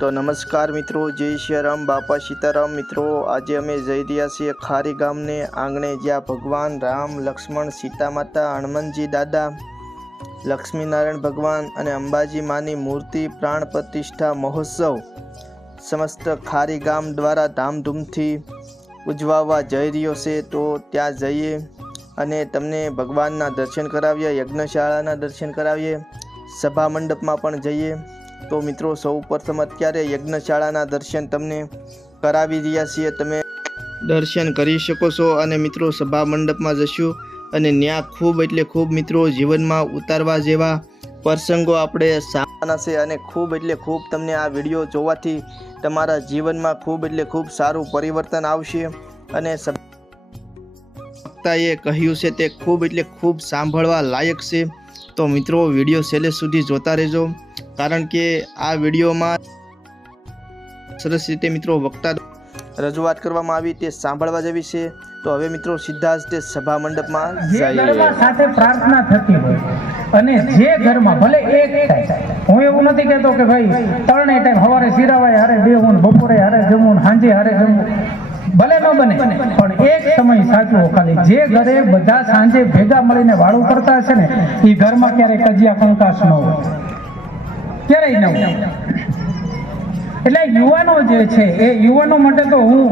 તો નમસ્કાર મિત્રો, જય સિયારામ બાપા સીતારામ. મિત્રો, આજે અમે જઈ રહ્યા છીએ ખારી ગામને આંગણે, જ્યાં ભગવાન રામ, લક્ષ્મણ સીતા માતા હનુમાનજી દાદા, લક્ષ્મીનારાયણ ભગવાન અને અંબાજી માની મૂર્તિ, પ્રાણ પ્રતિષ્ઠા, મહોત્સવ સમસ્ત ખારી ગામ દ્વારા ધામધૂમથી ઉજવવા જઈ રહ્યો છે. તો ત્યાં જઈએ અને તમને ભગવાનના દર્શન કરાવીએ, યજ્ઞશાળાના દર્શન કરાવીએ, સભા મંડપમાં પણ જઈએ. તો મિત્રો, સૌ પ્રથમ અત્યારે યજ્ઞશાળાના દર્શન તમને કરાવી રહ્યા છીએ. તમે દર્શન કરી શકો છો અને મિત્રો, સભા મંડપમાં જશું અને ત્યાં ખૂબ એટલે ખૂબ મિત્રો જીવનમાં ઉતારવા જેવા પ્રસંગો આપણે સાંભળવાના છે અને ખૂબ એટલે ખૂબ તમને આ વીડિયો જોવાથી તમારા જીવનમાં ખૂબ એટલે ખૂબ સારું પરિવર્તન આવશે અને વક્તાએ કહ્યું છે તે ખૂબ એટલે ખૂબ સાંભળવા લાયક છે. તો મિત્રો, વીડિયો છેલ્લે સુધી જોતા રહેજો. કારણ કે આ વિડીયોમાં સરસ રીતે મિત્રો વક્તા રજૂઆત કરવામાં આવી તે સાંભળવા જેવી છે. તો હવે મિત્રો સીધા જ તે સભા મંડપમાં સાથે પ્રાર્થના થતી હોય અને જે ઘરમાં ભલે એક થાય હું એવું નથી કહેતો કે ભાઈ ત્રણે ટાઈમ સવારે શિરાવાય હારે બેહું બપોરે હારે જમવું ને સાંજે હારે જમવું ભલે ન બને પણ એક સમય સાચવો ખાલી. જે ઘરે બધા સાંજે ભેગા મળીને વાળું કરતા હશે ને એ ઘરમાં ક્યારેય કજિયા કંકાસ ન હોય. ક્યારેય ન એટલે યુવાનો જે છે, એ યુવાનો માટે તો હું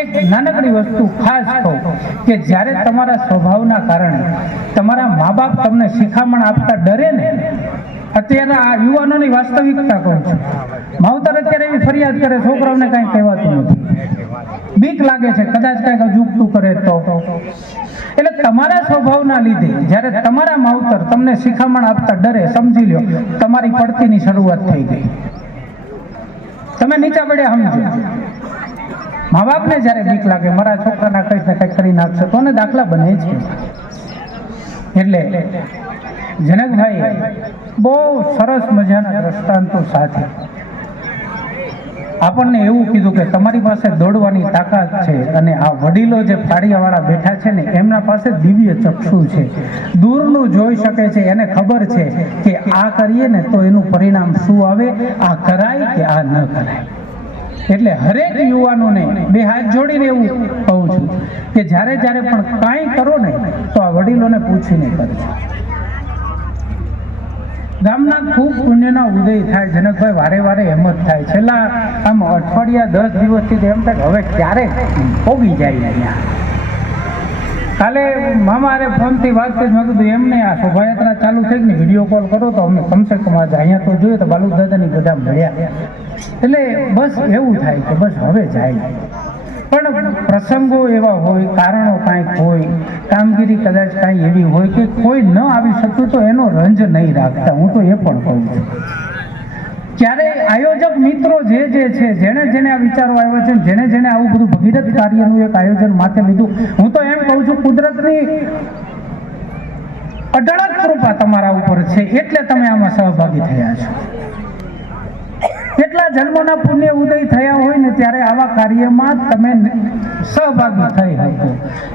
એક નાનકડી વસ્તુ ખાસ કહું કે જ્યારે તમારા સ્વભાવના કારણે તમારા મા બાપ તમને શિખામણ આપતા ડરે ને, અત્યારે આ યુવાનોની વાસ્તવિકતા કહું છું. માવતર અત્યારે એવી ફરિયાદ કરે, છોકરાઓને કાંઈ કહેવાતું નથી. બીક લાગે છે, કદાચ કાંઈક અજુગતું કરે તો. એટલે તમારા સ્વભાવના લીધે જ્યારે તમારા માવતર તમને શિખામણ આપતા ડરે, સમજી લ્યો, તમારી પડતીની શરૂઆત થઈ ગઈ. તમે નીચા પડ્યા સમજો. મા બાપને જ્યારે બીક લાગે, મારા છોકરાના કંઈક ને કંઈક કરી નાખશે, તો અને દાખલા બને છે. એટલે જનકભાઈ બહુ સરસ મજાના દ્રષ્ટાંતો સાથે આપણને એવું કીધું કે તમારી પાસે દોડવાની તાકાત છે અને આ વડીલો જે ફાળિયાવાળા બેઠા છે ને, એમના પાસે દિવ્ય ચક્ષુ છે. દૂરનું જોઈ શકે છે, એને ખબર છે કે આ કરીએ ને તો એનું પરિણામ શું આવે? આ કરાય કે આ ન કરાય? એટલે હરેક યુવાનોને બે હાથ જોડીને એવું કહું છું કે જ્યારે જ્યારે પણ કાંઈ કરો ને, તો આ વડીલોને પૂછીને કરજો ગામના ખૂબ પુણ્યનો ઉદય થાય, જનકભાઈ વારે વારે એમ જ થાય. છેલ્લા આમ અઠવાડિયા દસ દિવસથી એમ થાય હવે ક્યારે પોગી જાય અહીંયા. કાલે મામારે ફોનથી વાત કરી, મેં કીધું એમને આ શોભાયાત્રા ચાલુ થઈ ને વીડિયો કોલ કરો તો અમે કમસે કમ આજે અહીંયા તો જોઈએ તો બાલુ દાદાની બધા મળ્યા. એટલે બસ એવું થાય કે બસ હવે જાય. પણ પ્રસંગો એવા હોય, કારણો કાંઈક હોય, કામગીરી કદાચ કાંઈ એવી હોય કે કોઈ ન આવી શકતું તો એનો રંજ નહીં રાખતા. હું તો એ પણ કહું છું. ક્યારે આયોજક મિત્રો જે જે છે, જેણે જેને આ વિચારો આવ્યા છે જેણે જેણે આવું બધું ભગીરથ કાર્યનું એક આયોજન માથે લીધું, હું તો એમ કહું છું, કુદરતની અઢળક કૃપા તમારા ઉપર છે, એટલે તમે આમાં સહભાગી થયા છો. કેટલા જન્મોના પુણ્ય ઉદય થયા હોય ને ત્યારે આવા કાર્યમાં તમે સહભાગી થઈ શકો.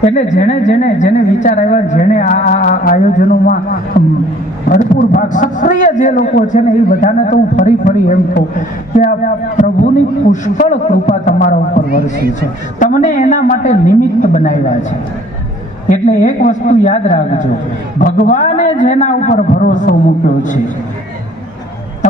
એટલે જેણે જેણે જેને વિચાર આવ્યા, જેણે આ આયોજનોમાં ભરપૂર ભાગ, સક્રિય જે લોકો છે ને એ બધાને તો હું ફરી ફરી એમ કહું કે આ પ્રભુની પુષ્કળ કૃપા તમારા ઉપર વરસી છે. તમને એના માટે નિમિત્ત બનાવ્યા છે. એટલે એક વસ્તુ યાદ રાખજો. ભગવાને જેના ઉપર ભરોસો મૂક્યો છે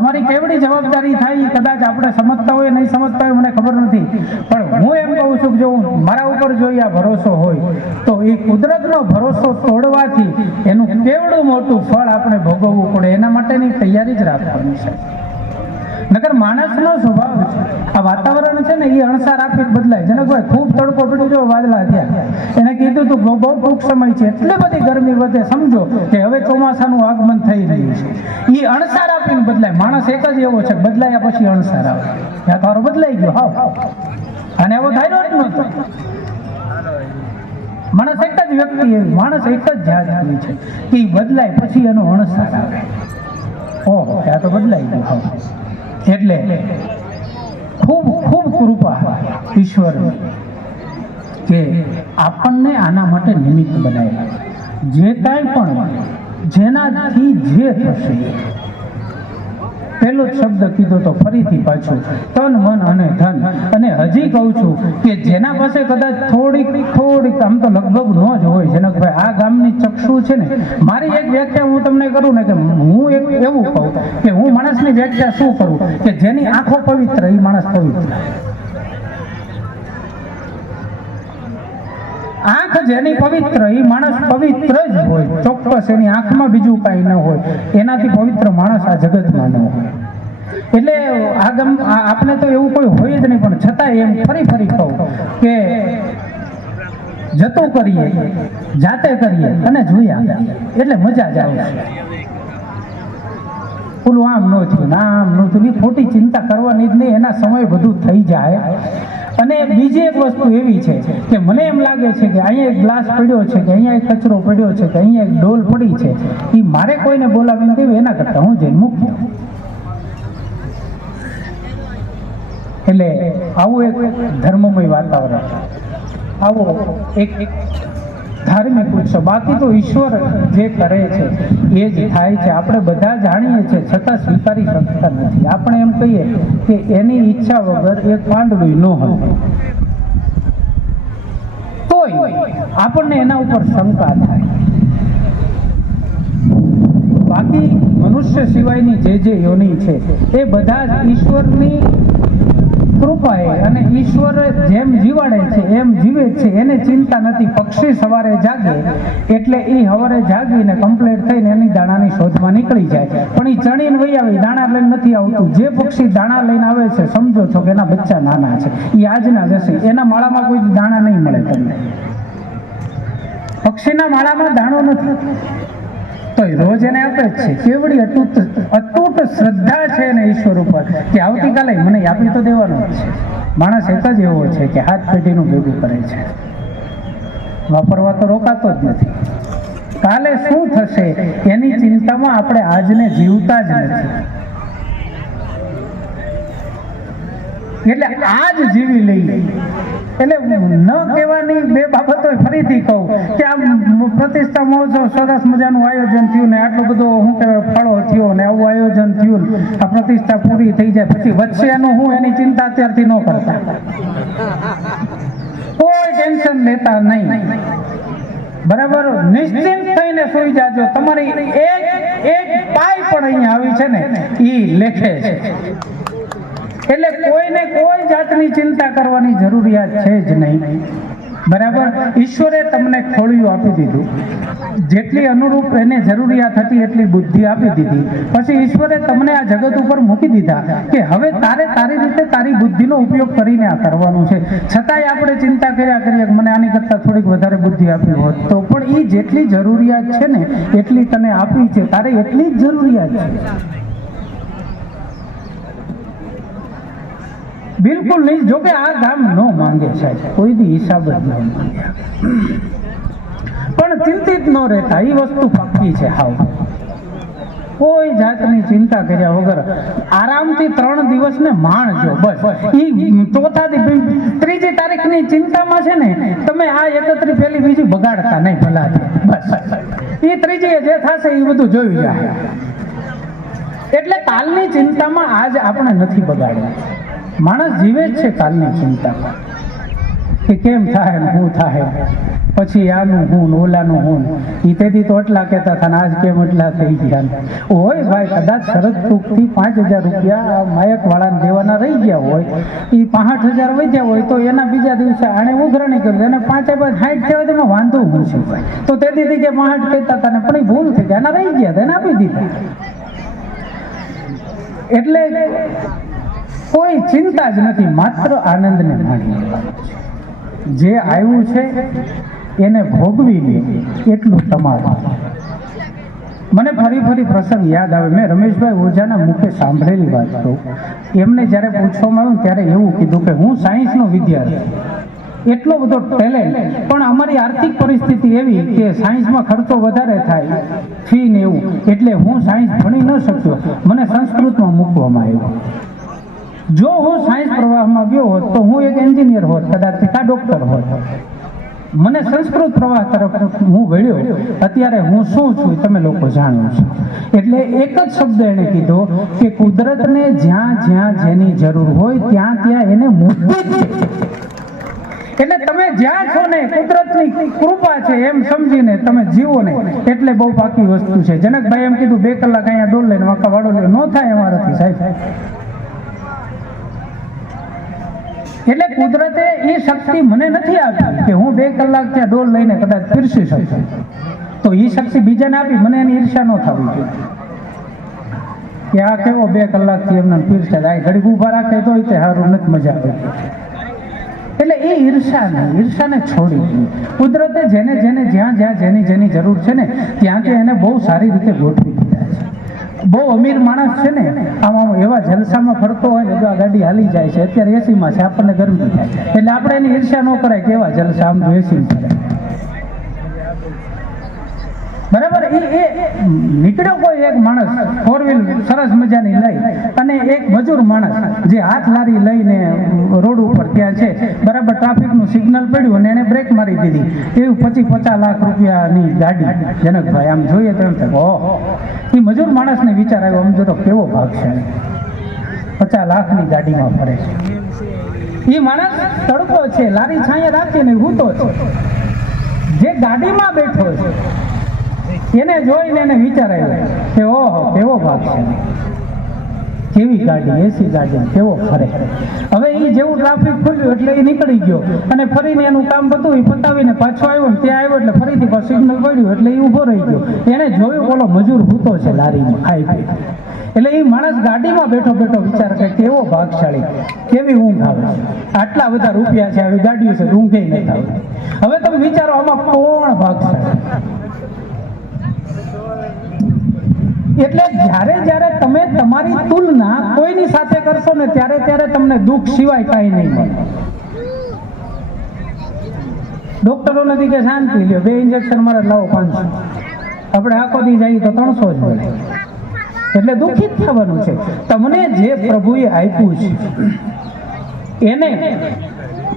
તમારી કેવડી જવાબદારી થાય એ કદાચ આપણે સમજતા હોય, નહીં સમજતા હોય, મને ખબર નથી. પણ હું એમ કહું છું કે જો મારા ઉપર જો આ ભરોસો હોય, તો એ કુદરતનો ભરોસો તોડવાથી એનું કેવડું મોટું ફળ આપણે ભોગવવું પડે, એના માટેની તૈયારી જ રાખવાની છે. નકર માણસનો સ્વભાવ છે. આ વાતાવરણ છે ને એ અણસાર આપી બદલાય જનકભાઈ ખૂબ તડકો પડી જો વાદળા થયા. એને કીધું તું, બહુ ટૂંક સમય છે. એટલી બધી ગરમી વધે, સમજો કે હવે ચોમાસાનું આગમન થઈ રહ્યું છે. એ અણસાર આપીને બદલાય. માણસ એક જ એવો છે. બદલાયા પછી અણસાર આવે. ત્યાં તારો બદલાઈ ગયો. હાવ. અને એવો જ નહોતો. માણસ એક જ વ્યક્તિ એવી. માણસ એક જ જાતની છે. કે બદલાય પછી એનો અણસાર આવે. ઓહો, ત્યાં તો બદલાઈ ગયો. હાવ એટલે ખૂબ ખૂબ કૃપા ઈશ્વર કે આપણને આના માટે નિમિત્ત બનાવ્યા જે કાંઈ પણ જેનાથી જે થશે પહેલો શબ્દ કીધો તો ફરીથી પાછું, તન, મન અને ધન. અને હજી કહું છું કે જેના પાસે કદાચ થોડીક થોડીક, આમ તો લગભગ ન જ હોય, જનકભાઈ, આ ગામની ચક્ષુ છે ને, મારી એક વ્યાખ્યા હું તમને કરું ને કે હું એક એવું કહું કે હું માણસની વ્યાખ્યા શું કરું? કે જેની આંખો પવિત્ર એ માણસ પવિત્ર. આંખ જેની પવિત્ર એ માણસ પવિત્ર જ હોય. ચોક્કસ એની આંખમાં બીજું કાંઈ ન હોય. એનાથી પવિત્ર માણસ આ જગતમાં ન હોય. એટલે આગમ આપણે તો એવું કોઈ હોય જ નહીં, પણ છતાંય એમ ફરી ફરી કહું કે જતું કરીએ, જાતે કરીએ અને જોયા. એટલે મજા જ આવે પેલું આમ ન થયું, ના આમ ન થયું. એ ખોટી ચિંતા કરવાની જ નહીં, એના સમય બધું થઈ જાય. અને બીજી એક વસ્તુ એવી છે કે મને એમ લાગે છે કે અહીંયા એક ગ્લાસ પડ્યો છે, કે અહીંયા એક કચરો પડ્યો છે, કે અહીંયા એક ડોલ પડી છે. એ મારે કોઈને બોલાવી નથી એના કરતાં હું જઈને મૂકી. એટલે આવું એક ધર્મમય વાતાવરણ આવો એક એક ધાર્મિક ઉત્સવ. બાકી તો ઈશ્વર જે કરે છે, એ જ થાય છે. આપણે બધા જાણીએ છીએ, છતાં સ્વીકારી શકતા નથી. આપણે એમ કહીએ કે એની ઈચ્છા વગર એક પાંદડું ન હતું તોય આપણને એના ઉપર શંકા થાય. બાકી મનુષ્ય સિવાયની જે જે યોની છે, એ બધા જ ઈશ્વરની કૃપાએ અને ઈશ્વર જેમ જીવાડે છે, એમ જીવે છે, એને ચિંતા નથી. પક્ષી સવારે જાગે એટલે એ સવારે જાગીને કમ્પ્લીટ થઈને એની દાણાની શોધમાં નીકળી જાય. પણ એ ચણીને વહી આવે દાણા લઈને નથી આવતું. જે પક્ષી દાણા લઈને આવે છે, સમજો છો કે એના બચ્ચા નાના છે. એ આજના જશે એના માળામાં કોઈ દાણા નહીં મળે તમને. પક્ષીના માળામાં દાણો નથી. રોજ એને આપે જ છે. કેવડી અતૂટ અતૂટ શ્રદ્ધા છે એને ઈશ્વર ઉપર. કે આવતીકાલે મને આપી તો દેવાનો છે. માણસ એક જ એવો છે કે હાથ પેઢીનું ભેગું કરે છે. વાપરવા તો રોકાતો જ નથી. કાલે શું થશે એની ચિંતામાં આપણે આજને જીવતા જ નથી. એટલે આજ જીવી લઈએ. એટલે ન કહેવાની બે બાબતો ફરીથી કહું કે આ પ્રતિષ્ઠા મહોત્સવ સરસ મજાનું આયોજન થયું ને આટલું બધું, શું કહેવાય, ફળો થયો ને આવું આયોજન થયું, આ પ્રતિષ્ઠા પૂરી થઈ જાય. પછી વચ્ચે એનું હું એની ચિંતા અત્યારથી ન કરતા. કોઈ ટેન્શન લેતા નહીં. બરાબર? નિશ્ચિંત થઈને સુઈ જાજો. તમારી એક એક પાય પણ અહીંયા આવી છે ને એ લેખે છે. એટલે કોઈને કોઈ જાતની ચિંતા કરવાની જરૂરિયાત છે જ નહીં. બરાબર? ઈશ્વરે તમને ખોળિયું આપી દીધું. જેટલી અનુરૂપ એને જરૂરિયાત હતી એટલી બુદ્ધિ આપી દીધી. પછી ઈશ્વરે તમને આ જગત ઉપર મૂકી દીધા કે હવે તારે તારી રીતે તારી બુદ્ધિનો ઉપયોગ કરીને આ કરવાનું છે. છતાંય આપણે ચિંતા કર્યા કરીએ મને આની કરતાં થોડીક વધારે બુદ્ધિ આપી હોત તો. પણ એ જેટલી જરૂરિયાત છે ને, એટલી તને આપી છે. તારે એટલી જ જરૂરિયાત છે. બિલકુલ નહીં. જોકે આ ગામ ન માંગે સાહેબ કોઈ દી હિસાબ જ ન માંગે. પણ ચિંતિત ન રહેતા. એ વસ્તુ પાકી છે હાવ. કોઈ જાતની ચિંતા કર્યા વગર આરામથી ત્રણ દિવસને માણજો, બસ. ઈ ચોથા દી ત્રીજી તારીખની ચિંતામાં છે ને, તમે આ એકત્રી પેલી બીજી બગાડતા નહીં ભલા બસ. એ ત્રીજી જે થશે એ બધું જોયું જાય. એટલે કાલની ચિંતામાં આજ આપણે નથી બગાડવા માણસ જીવે જ છે કાલની ચિંતામાં કે કેમ થાય ને શું થાય? પછી આનું હું ઓલાનું હું એ તેથી તો એટલા કહેતા હતા આજ કેમ એટલા થઈ ગયા. હોય ભાઈ, કદાચ સરસ ચૂકથી પાંચ હજાર રૂપિયા માયક વાળાને દેવાના રહી ગયા હોય એ પાંઠ હજાર વધ્યા હોય, તો એના બીજા દિવસે આણે ઉઘરણી કરી એને પાંચે પાંચ હાઈટ થયા તેમાં વાંધો હું છું તો તે દીધી કે પાંઠ કહેતા હતા પણ એ ભૂલ થઈ ગયા એના રહી ગયા હતા, એને આપી દીધા. એટલે કોઈ ચિંતા જ નથી, માત્ર આનંદને માણી જે આવ્યું છે, એને ભોગવી લે એટલું તમારું. મને ફરી ફરી પ્રસંગ યાદ આવે. મેં રમેશભાઈ ઓઝાના મુખે સાંભળેલી વાત કહું. એમને જ્યારે પૂછવામાં આવ્યું ત્યારે એવું કીધું કે, હું સાયન્સનો વિદ્યાર્થી. એટલો બધો ટેલેન્ટ પણ અમારી આર્થિક પરિસ્થિતિ એવી કે સાયન્સમાં ખર્ચો વધારે થાય ફી ને એવું. એટલે હું સાયન્સ ભણી ન શક્યો. મને સંસ્કૃતમાં મૂકવામાં આવ્યો. જો હું સાયન્સ પ્રવાહમાં ગયો હોત તો હું એક એન્જિનિયર હોત, કદાચ કા ડોક્ટર હોત. મને સંસ્કૃત પ્રવાહ તરફ હું વળ્યો, અત્યારે હું શું છું તમે લોકો જાણો છો. એટલે એક જ શબ્દ એણે કીધો કે કુદરતને જ્યાં જ્યાં જેની જરૂર હોય ત્યાં ત્યાં એને મૂકી એટલે તમે જ્યાં છો ને, કુદરતની કૃપા છે એમ સમજીને તમે જીવો ને, એટલે બહુ પાકી વસ્તુ છે. જનકભાઈ એમ કીધું, બે કલાક અહીંયા ડોલ લઈને વાંકા વાળો ન થાય અમારાથી સાહેબ. એટલે કુદરતે એ શક્તિ મને નથી આપી કે હું બે કલાક ત્યાં ડોલ લઈને કદાચ પીરસી શકું. તો એ શક્તિ બીજાને આપી, મને એની ઈર્ષા ન થવી જોઈએ. કે આ કેવો બે કલાકથી એમને પીરસે આ ઘડીક ઊભા રાખે તો તે સારું નથી મજા આવે. એટલે એ ઈર્ષા ઈર્ષા ઈર્ષાને છોડી કુદરતે જેને જેને જ્યાં જ્યાં જેની જેની જરૂર છે ને ત્યાં ત્યાં એને બહુ સારી રીતે ગોઠવી બહુ અમીર માણસ છે ને, આમ એવા જલસામાં ફરતો હોય ને, જો આ ગાડી હાલી જાય છે, અત્યારે એસીમાં છે, આપણને ગરમી થાય. એટલે આપણે એની ઈર્ષા ન કરાય કે એવા જલસા આમ જો એસી બરાબર? એ એ નીકળ્યો કોઈ એક માણસ ફોર વ્હીલ સરસ મજાની લઈ. અને એક મજૂર માણસ, જે હાથ લારી લઈને રોડ ઉપર ત્યાં છે. બરાબર, ટ્રાફિકનું સિગ્નલ પડ્યું અને એને બ્રેક મારી દીધી. એવું પચીસ પચાસ લાખ રૂપિયાની ગાડી. જનકભાઈ, આમ જોઈએ તો એમ ઓહો. એ મજૂર માણસને વિચાર આવ્યો, આમ જો કેવો છે. પચાસ લાખની ગાડીમાં ફરે છે. એ માણસ તડકો છે, લારી છાંયે રાખીને હૂતો છે. જે ગાડીમાં બેઠો છે એને જોઈને એને વિચાર કે ઓહો, કેવો ભાગ છે. કેવી ગાડી એસી ગાડી, કેવો ફરે. હવે એ જેવું ટ્રાફિક ખુલ્યું એટલે એ નીકળી ગયો. અને ફરીને એનું કામ બધું એ પતાવીને પાછો આવ્યો ને ત્યાં આવ્યો એટલે ફરીથી સિગ્નલ પડ્યું એટલે એ ઊભો રહી ગયો. એને જોયું, બોલો, મજૂર ભૂતો છે લારીમાં ખાઈ પી એટલે એ માણસ ગાડીમાં બેઠો બેઠો વિચાર કરે, કેવો ભાગશાળી, કેવી ઊંઘ આવે આટલા બધા રૂપિયા છે, આવી ગાડીઓ છે, ઊંઘે નહીં હવે તમે વિચારો, આમાં કોણ ભાગશાળી? એટલે જ્યારે જ્યારે તમે તમારી તુલના કોઈની સાથે કરશો ને ત્યારે ત્યારે તમને દુઃખ સિવાય કાંઈ નહીં મળે. ડોક્ટરો નથી કે શાંતિ, લ્યો, બે ઇન્જેક્શન મારે લાવો પાંચસો. આપણે આખો દી જઈએ તો ત્રણસો જ મળે એટલે દુઃખિત થવાનું છે. તમને જે પ્રભુએ આપ્યું છે, એને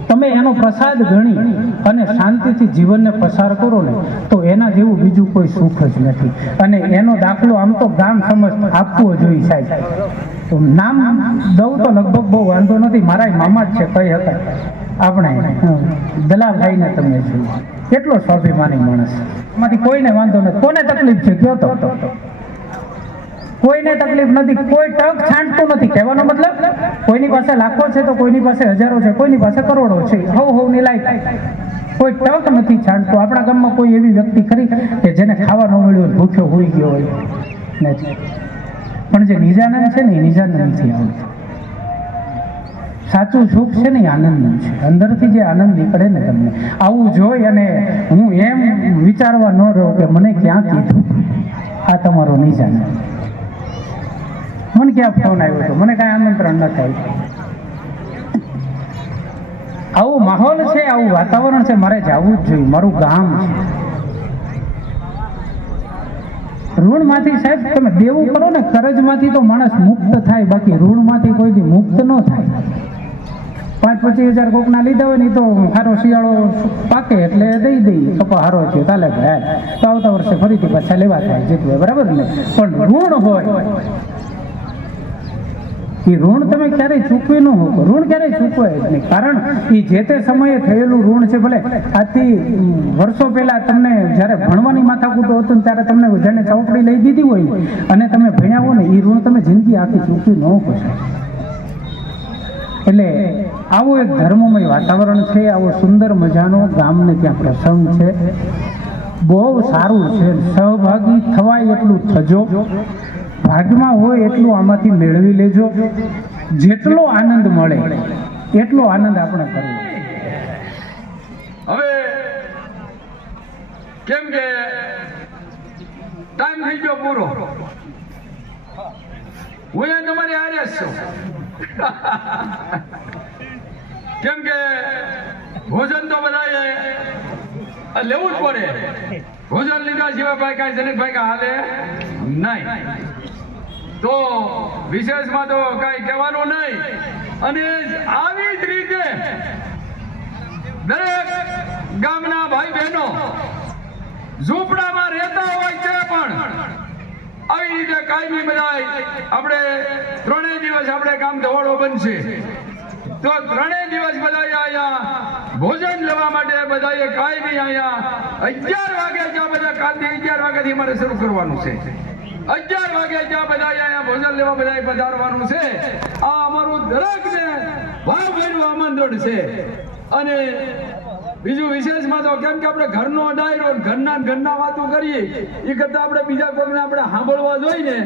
તમે એનો પ્રસાદ ગણી અને શાંતિથી જીવનને પસાર કરો ને તો એના જેવું બીજું કોઈ સુખ જ નથી. અને એનો દાખલો આમ તો ગામ સમજ આપવો જોઈએ સાહેબ. તો નામ દઉં તો લગભગ બહુ વાંધો નથી મારા મામા જ છે કઈ હતા. આપણે હમ, દલાલભાઈને તમે જોયું. કેટલો સ્વાભિમાની માણસ. એમાંથી કોઈને વાંધો નથી. કોને તકલીફ છે? કયો તો કોઈને તકલીફ નથી, કોઈ ટક છાંટતું નથી. કહેવાનો મતલબ, કોઈની પાસે લાખો છે તો કોઈની પાસે હજારો છે, કોઈની પાસે કરોડો છે. હવ હવની લાઈફ. કોઈ ટક નથી છાંટતું. આપણા ગામમાં કોઈ એવી વ્યક્તિ ખરી કે જેને ખાવા ન મળ્યું ભૂખ્યો હોઈ ગયો હોય. નથી પણ જે નિજાનંદ છે ને, એ નિજાનંદ નથી આવડતું સાચું સુખ છે ને, એ આનંદનું છે. અંદરથી જે આનંદ નીકળે ને તમને. આવું જોઈ અને હું એમ વિચારવા ન રહ્યો કે મને ક્યાં કીધું આ તમારો નિજાનંદ. મને ક્યાં ફોન આવ્યો હતો? મને કાંઈ આમંત્રણ ન થાય. આવો માહોલ છે આવું વાતાવરણ છે મારે જવું જ જોઈએ. મારું ગામ છે. ઋણમાંથી સાહેબ તમે દેવું કરો ને કરજમાંથી તો માણસ મુક્ત થાય બાકી ઋણમાંથી કોઈ દી મુક્ત ન થાય. પાંચ પચીસ હજાર કોકના લીધા હોય ને તો સારો શિયાળો પાકે એટલે દઈ દઈ તો હારો છે ચાલે ભાઈ. તો આવતા વર્ષે ફરીથી પાછા લેવા થાય હોય, બરાબર ને? પણ ઋણ હોય એ ઋણ તમે ક્યારેય ચૂકવી ન શકો ઋણ ક્યારેય ચૂકવાય જ નહીં. કારણ એ જે તે સમયે થયેલું ઋણ છે, ભલે આજથી વર્ષો પહેલા તમને જ્યારે ભણવાની માથાકૂટો હતું ત્યારે તમને જેને ચોપડી લઈ દીધી હોય અને તમે ભણ્યા હો ને એ ઋણ તમે જિંદગી આખી ચૂકવી ન શકો એટલે આવું એક ધર્મમય વાતાવરણ છે, આવો સુંદર મજાનો ગામને ત્યાં પ્રસંગ છે. બહુ સારું છે. સહભાગી થવાય એટલું થજો. ભાગમાં હોય એટલું આમાંથી મેળવી લેજો. જેટલો આનંદ મળે, એટલો આનંદ આપણે કરવો. હવે કેમ કે ટાઈમ થઈ ગયો પૂરો. હું એ તમારી આરે છું. કેમ કે ભોજન તો બધાએ લેવું જ પડે. ભોજન લીધા સિવાય ભાઈ કાંઈ જનકભાઈ કાંઈ હાલે નહીં. તો વિશેષમાં તો કાંઈ કહેવાનું નહીં. અને આવી જ રીતે દરેક ગામના ભાઈ બહેનો ઝૂંપડામાં રહેતા હોય તે પણ આવી રીતે કાયમી બધાય આપણે ત્રણેય દિવસ આપણે કામ ધોવાડો બનશે. તો ત્રણેય દિવસ બધા અહીંયા ભોજન લેવા માટે બધાએ કાયમી અહીંયા અગિયાર વાગે ત્યાં બધા કાલથી અગિયાર વાગ્યાથી અમારે શરૂ કરવાનું છે. અગિયાર વાગે ત્યાં બધા અહીંયા ભોજન લેવા બધા પધારવાનું છે. આ અમારું દરેકને ભાવ ભર્યું આમંત્રણ છે. અને બીજું વિશેષમાં તો કેમ કે આપણે ઘરનો ડાયરો ઘરના ઘરના વાતો કરીએ એ કરતા આપણે બીજા કોઈને આપણે સાંભળવા જોઈએ ને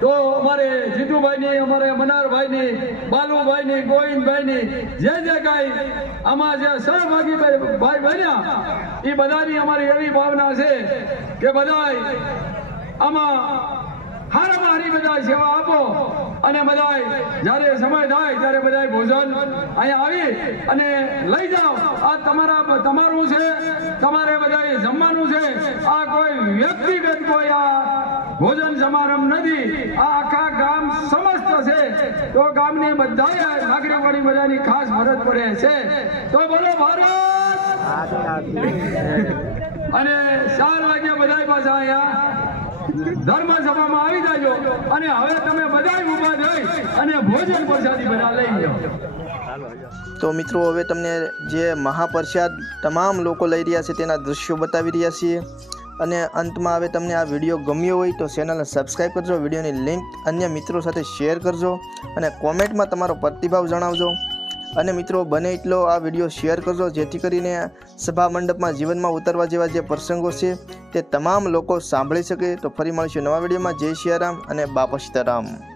તો અમારે જીતુભાઈની, અમારે મનારભાઈની, બાલુભાઈની, ગોવિંદભાઈની, જે જે કાંઈ આમાં જે સહભાગી ભાઈ બન્યા એ બધાની અમારી એવી ભાવના છે કે બધાય આમાં હારામાં હારી બધા સેવા આપો. અને બધાય જ્યારે સમય થાય ત્યારે બધાય ભોજન અહીંયા આવી અને લઈ જાઓ. આ તમારા તમારું છે તમારે બધા જમવાનું છે. આ કોઈ વ્યક્તિગત કોઈ આ ભોજન સમારંભ નથી. આ આખા ગામ સમસ્ત છે. તો ગામની બધા નાગરિકોની બધાની ખાસ મદદ પડે છે. તો બોલો ભારત! અને ચાર વાગ્યા બધાય પાછા અહીંયા ધર્મ સભામાં આવી જાજો. અને હવે તમે બધા ઊભા થઈ અને ભોજન પ્રસાદી બધા લઈ લો તો મિત્રો, હવે તમને જે મહાપ્રસાદ તમામ લોકો લઈ રહ્યા છે તેના દૃશ્યો બતાવી રહ્યા છીએ. અને અંતમાં હવે તમને આ વીડિયો ગમ્યો હોય તો ચેનલને સબસ્ક્રાઈબ કરજો, વિડીયોની લિંક અન્ય મિત્રો સાથે શેર કરજો અને કોમેન્ટમાં તમારો પ્રતિભાવ જણાવજો. અને મિત્રો, બને એટલો આ વીડિયો શેર કરજો, જેથી કરીને સભા મંડપમાં જીવનમાં ઉતરવા જેવા જે પ્રસંગો છે, તે તમામ લોકો સાંભળી શકે. તો ફરી મળીશું નવા વિડીયોમાં. જય સિયારામ અને બાપા સીતારામ.